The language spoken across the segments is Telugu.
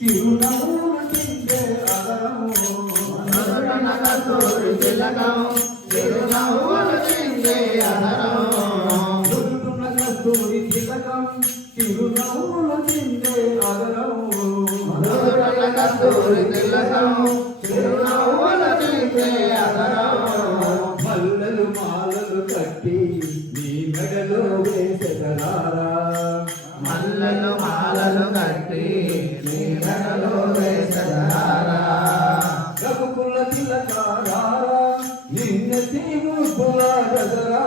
తిరునవ్వులు తింటే అదరము. మధురన కస్తూరి తిలకం చిరునవ్వులు చిందే అదరం చుట్టున్న కస్తూరి తిలకం వేసెదరారా మల్లెలు మాలలు కట్టి నీ మెడలో వేసరారా రఘుకుల తిలకారా నిన్నెత్తి ముప్పుల గదరా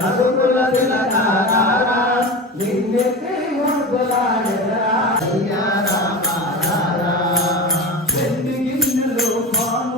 రఘుకుల తిలకారా నిన్నెత్తి ముగ్గులాడెదరా అయ్యా రామ రారా రెండు గిన్నెలో పాను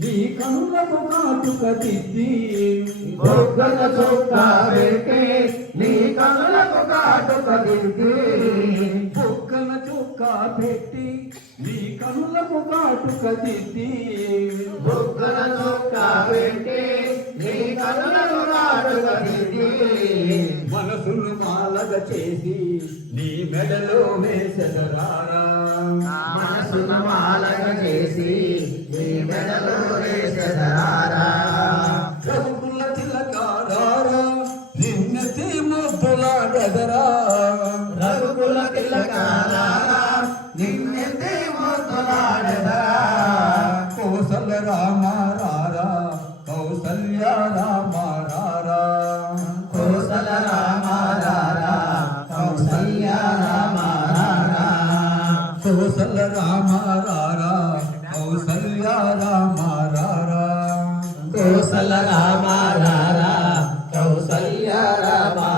నీ కనులకు కాటుక దిద్ది బొగ్గల చొక్క పెట్టి నీ కనులకు కాటుక దిద్ది బొగ్గల చుక్క పెట్టి నీ కనులకు కాటుక దిద్ది బొగ్గల చొక్క పెట్టి నీ కనులకు కాటుక దిద్ది మనసును మాలగ చేసి నీ మెడలో వేసెదరారా మనసును మాలగ చేసి నిన్నెత్తి ముద్దులాడదరా రఘుకుల తిలకారా. నిన్నెత్తి మొత్తలాడెదరా కౌసల్య రామ రారా. కౌసల్య రామ రారా. కోసల రామ రారా. కౌసల్య రామ రారా. కౌసల్య రామ రారా. కౌసల్య రామ రారా. కోసల రామ రారా. కౌసల్య రామ